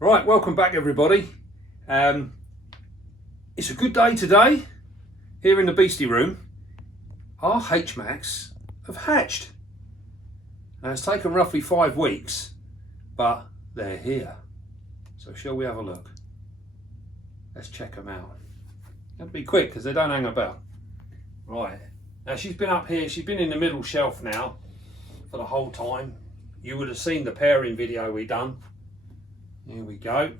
Right, welcome back everybody. It's a good day today here in the Beastie room. Our H.macs have hatched. Now it's taken roughly 5 weeks, but they're here. So shall we have a look? Let's check them out. Have to be quick because they don't hang about. Right, now she's been up here, she's been in the middle shelf now for the whole time. You would have seen the pairing video we done. Here we go.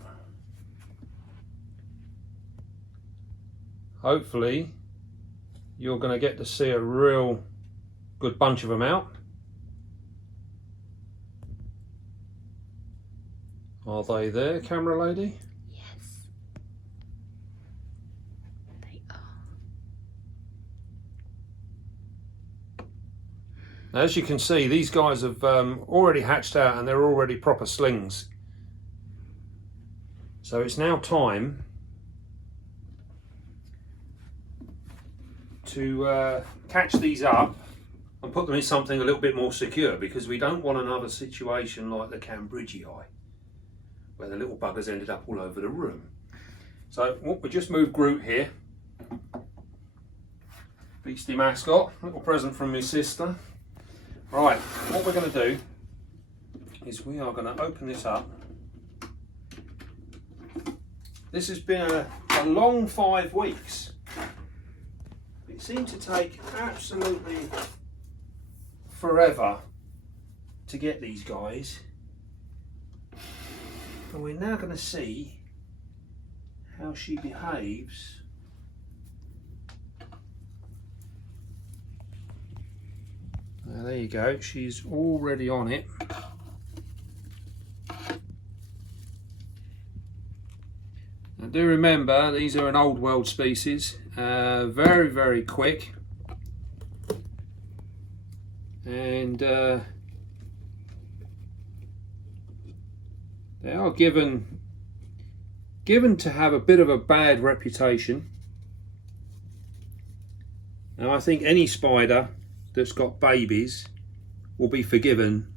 Hopefully you're going to get to see a real good bunch of them out. Are they there, camera lady? Yes, they are. As you can see, these guys have already hatched out and they're already proper slings. So it's now time to catch these up and put them in something a little bit more secure, because we don't want another situation like the Cambridgei, where the little buggers ended up all over the room. So we just moved Groot here, Beastie mascot, little present from my sister. Right, what we're going to do is we are going to open this up. This has been a long 5 weeks. It seemed to take absolutely forever to get these guys. And we're now going to see how she behaves there you go, she's already on it. Now do remember, these are an old world species, very, very quick, and they are given to have a bit of a bad reputation. Now I think any spider that's got babies will be forgiven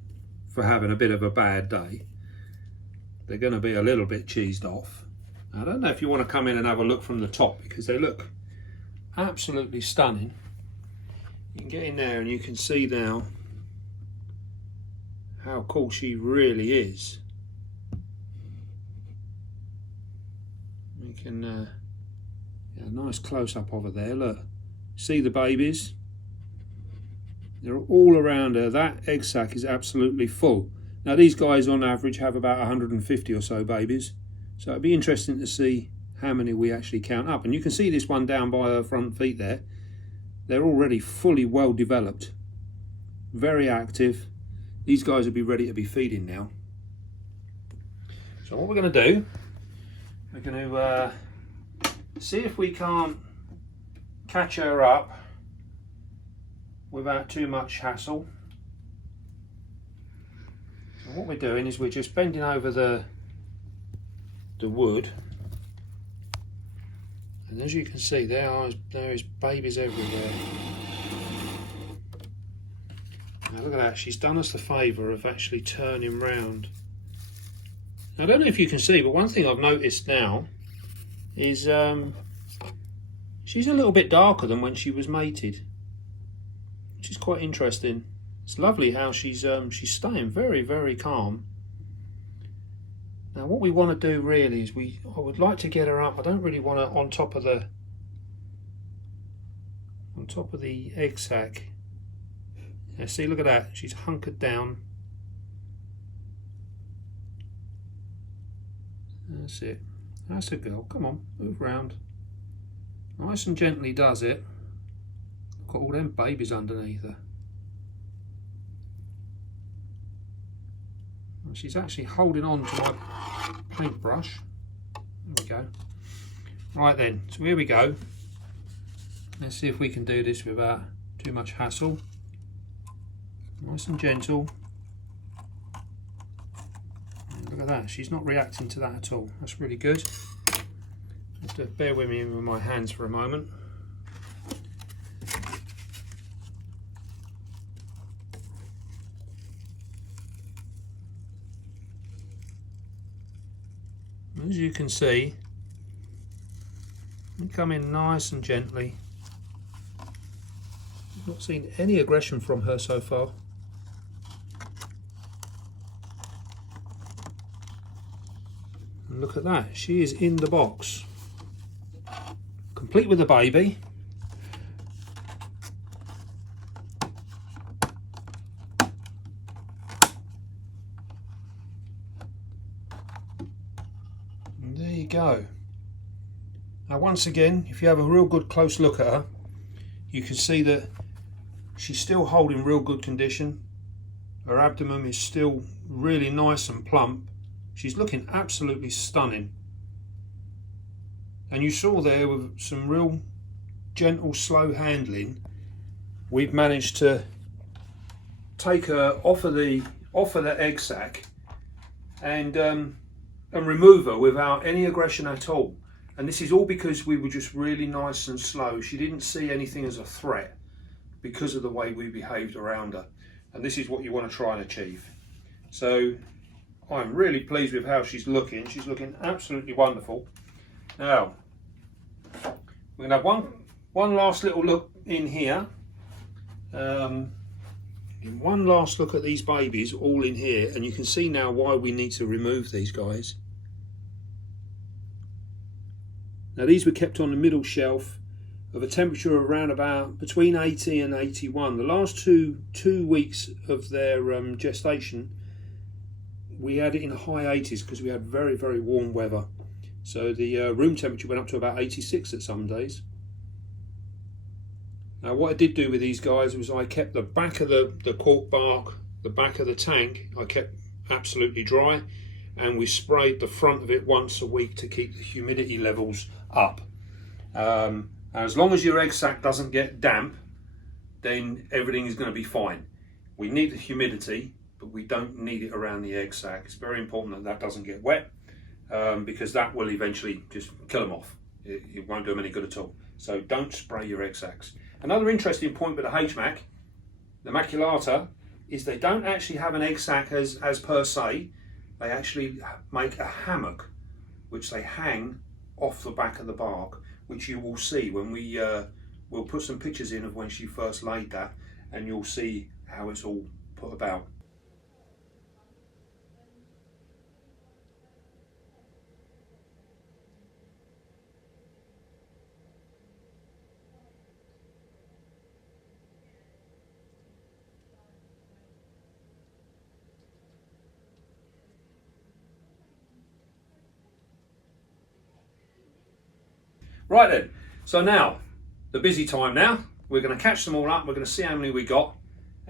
for having a bit of a bad day. They're going to be a little bit cheesed off. I don't know if you want to come in and have a look from the top, because they look absolutely stunning. You can get in there and you can see now how cool she really is. We can get a nice close up over there. Look, see the babies? They're all around her. That egg sac is absolutely full. Now these guys on average have about 150 or so babies. So it'd be interesting to see how many we actually count up. And you can see this one down by her front feet there. They're already fully well developed. Very active. These guys will be ready to be feeding now. So what we're going to do, we're going to see if we can't catch her up without too much hassle. So what we're doing is we're just bending over the wood, and as you can see there is babies everywhere. Now look at that, she's done us the favour of actually turning round. Now, I don't know if you can see, but one thing I've noticed now is she's a little bit darker than when she was mated, which is quite interesting. It's lovely how she's staying very, very calm. Now what we want to do really is I would like to get her up. I don't really want her on top of the egg sac. Yeah, see, look at that, she's hunkered down. That's it. That's a girl. Come on, move round. Nice and gently does it. Got all them babies underneath her. She's actually holding on to my paintbrush. There we go. Right then, so here we go. Let's see if we can do this without too much hassle. Nice and gentle. And look at that, she's not reacting to that at all. That's really good. Have to bear with me with my hands for a moment. As you can see, we come in nice and gently. I've not seen any aggression from her so far. And look at that, she is in the box, complete with the baby. And there you go. Now once again, if you have a real good close look at her, you can see that she's still holding real good condition. Her abdomen is still really nice and plump. She's looking absolutely stunning. And you saw there, with some real gentle, slow handling, we've managed to take her off of the egg sac and remove her without any aggression at all. And this is all because we were just really nice and slow. She didn't see anything as a threat because of the way we behaved around her. And this is what you want to try and achieve. So I'm really pleased with how she's looking. She's looking absolutely wonderful. Now, we're going to have one last little look in here. One last look at these babies all in here, and you can see now why we need to remove these guys. Now these were kept on the middle shelf of a temperature of around about between 80 and 81. The last two weeks of their gestation, we had it in the high 80s because we had very, very warm weather. So the room temperature went up to about 86 at some days. Now what I did do with these guys was I kept the back of the cork bark, the back of the tank, I kept absolutely dry, and we sprayed the front of it once a week to keep the humidity levels up. As long as your egg sac doesn't get damp, then everything is going to be fine. We need the humidity, but we don't need it around the egg sac. It's very important that that doesn't get wet, because that will eventually just kill them off. It won't do them any good at all. So don't spray your egg sacs. Another interesting point with the H.mac, the maculata, is they don't actually have an egg sac as per se. They actually make a hammock which they hang off the back of the bark, which you will see when we'll put some pictures in of when she first laid that, and you'll see how it's all put about. Right then, so now, the busy time now, we're going to catch them all up, we're going to see how many we got,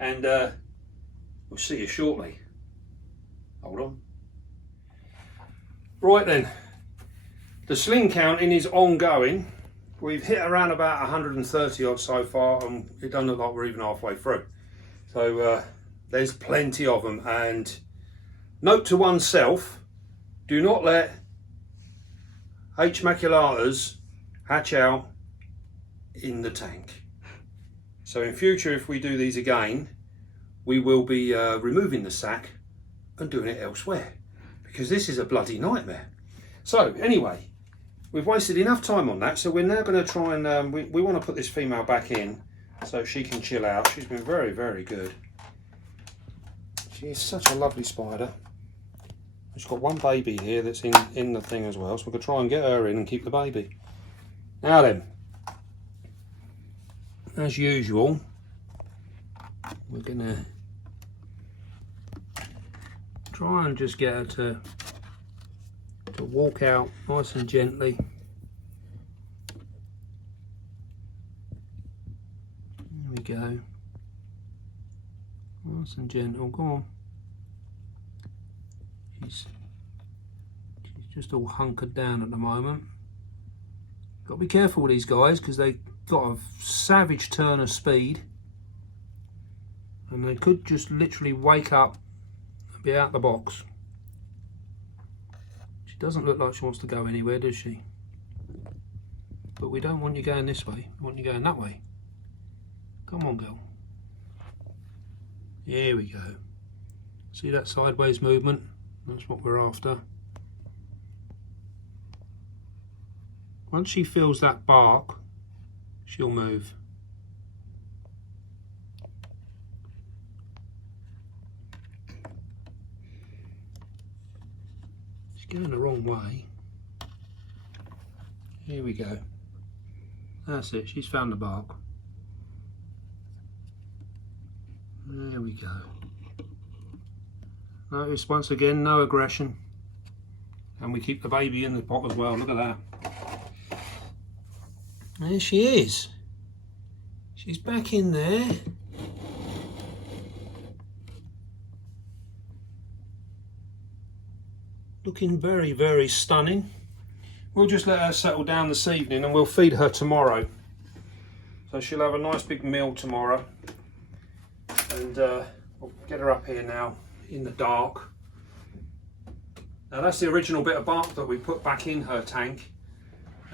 and we'll see you shortly. Hold on. Right then, the sling counting is ongoing. We've hit around about 130 odd so far, and it doesn't look like we're even halfway through. So there's plenty of them, and note to oneself, do not let H.maculatas hatch out in the tank. So in future, if we do these again, we will be removing the sac and doing it elsewhere, because this is a bloody nightmare. So anyway, we've wasted enough time on that, so we're now going to try and we want to put this female back in so she can chill out. She's been very, very good. She is such a lovely spider. She's got one baby here that's in the thing as well, so we're going to try and get her in and keep the baby. Now then, as usual, we're going to try and just get her to walk out nice and gently. There we go. Nice and gentle, go on. She's just all hunkered down at the moment. Got to be careful with these guys because they've got a savage turn of speed, and they could just literally wake up and be out the box. She doesn't look like she wants to go anywhere, does she? But we don't want you going this way, we want you going that way. Come on, girl. Here we go. See that sideways movement? That's what we're after. Once she feels that bark, she'll move. She's going the wrong way. Here we go. That's it, she's found the bark. There we go. Notice once again, no aggression. And we keep the baby in the pot as well, look at that. There she is. She's back in there. Looking very, very stunning. We'll just let her settle down this evening and we'll feed her tomorrow. So she'll have a nice big meal tomorrow. And we'll get her up here now in the dark. Now that's the original bit of bark that we put back in her tank.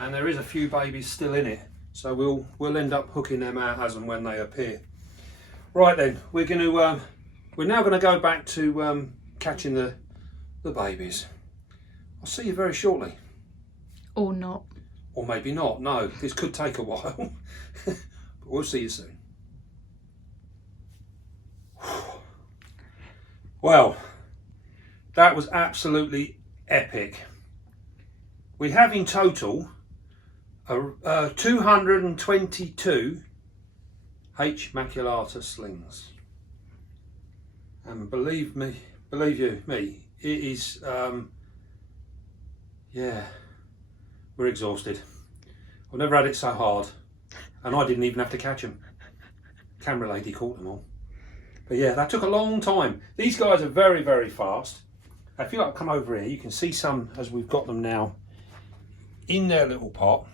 And there is a few babies still in it. So we'll end up hooking them out as and when they appear. Right then, we're now going to go back to catching the babies. I'll see you very shortly. Or not. Or maybe not, no. This could take a while. But we'll see you soon. Well, that was absolutely epic. We have in total 222 H.maculata slings. And believe me, it is, yeah, we're exhausted. I've never had it so hard. And I didn't even have to catch them. Camera lady caught them all. But yeah, that took a long time. These guys are very, very fast. If you like to come over here, you can see some as we've got them now in their little pot.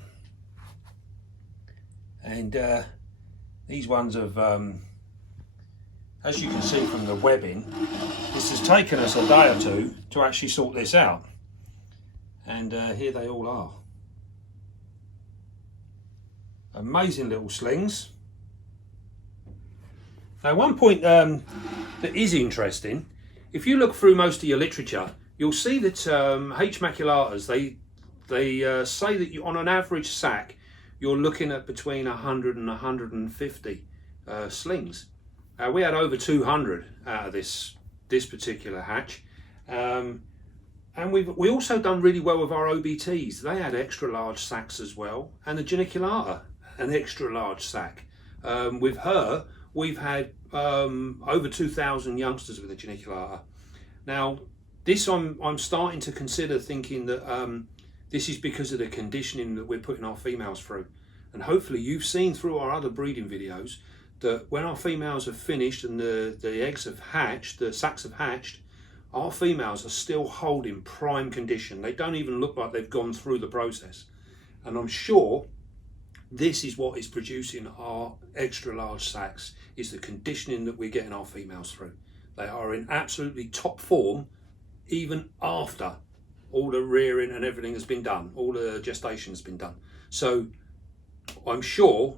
And these ones have, as you can see from the webbing, this has taken us a day or two to actually sort this out. And here they all are. Amazing little slings. Now one point that is interesting, if you look through most of your literature, you'll see that H.maculatas, they say that on an average sack, you're looking at between 100 and 150 slings. We had over 200 out of this particular hatch. And we also done really well with our OBTs. They had extra large sacks as well, and the geniculata, an extra large sack. With her, we've had over 2,000 youngsters with the geniculata. Now, this I'm starting to consider thinking that this is because of the conditioning that we're putting our females through. And hopefully you've seen through our other breeding videos that when our females have finished and the eggs have hatched, the sacks have hatched, our females are still holding prime condition. They don't even look like they've gone through the process. And I'm sure this is what is producing our extra large sacks, is the conditioning that we're getting our females through. They are in absolutely top form even after all the rearing and everything has been done, all the gestation has been done. So I'm sure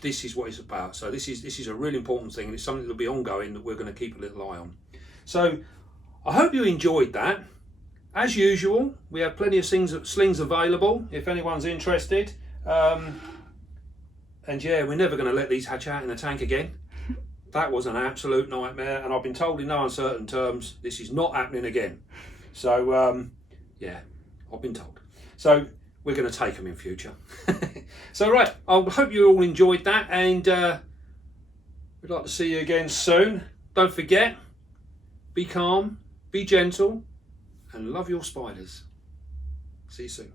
this is what it's about. So this is a really important thing, and it's something that'll be ongoing that we're going to keep a little eye on. So I hope you enjoyed that. As usual, we have plenty of slings available if anyone's interested. And yeah, we're never going to let these hatch out in the tank again. That was an absolute nightmare, and I've been told in no uncertain terms this is not happening again. So yeah, I've been told. So we're going to take them in future. So right, I hope you all enjoyed that, and we'd like to see you again soon. Don't forget, be calm, be gentle, and love your spiders. See you soon.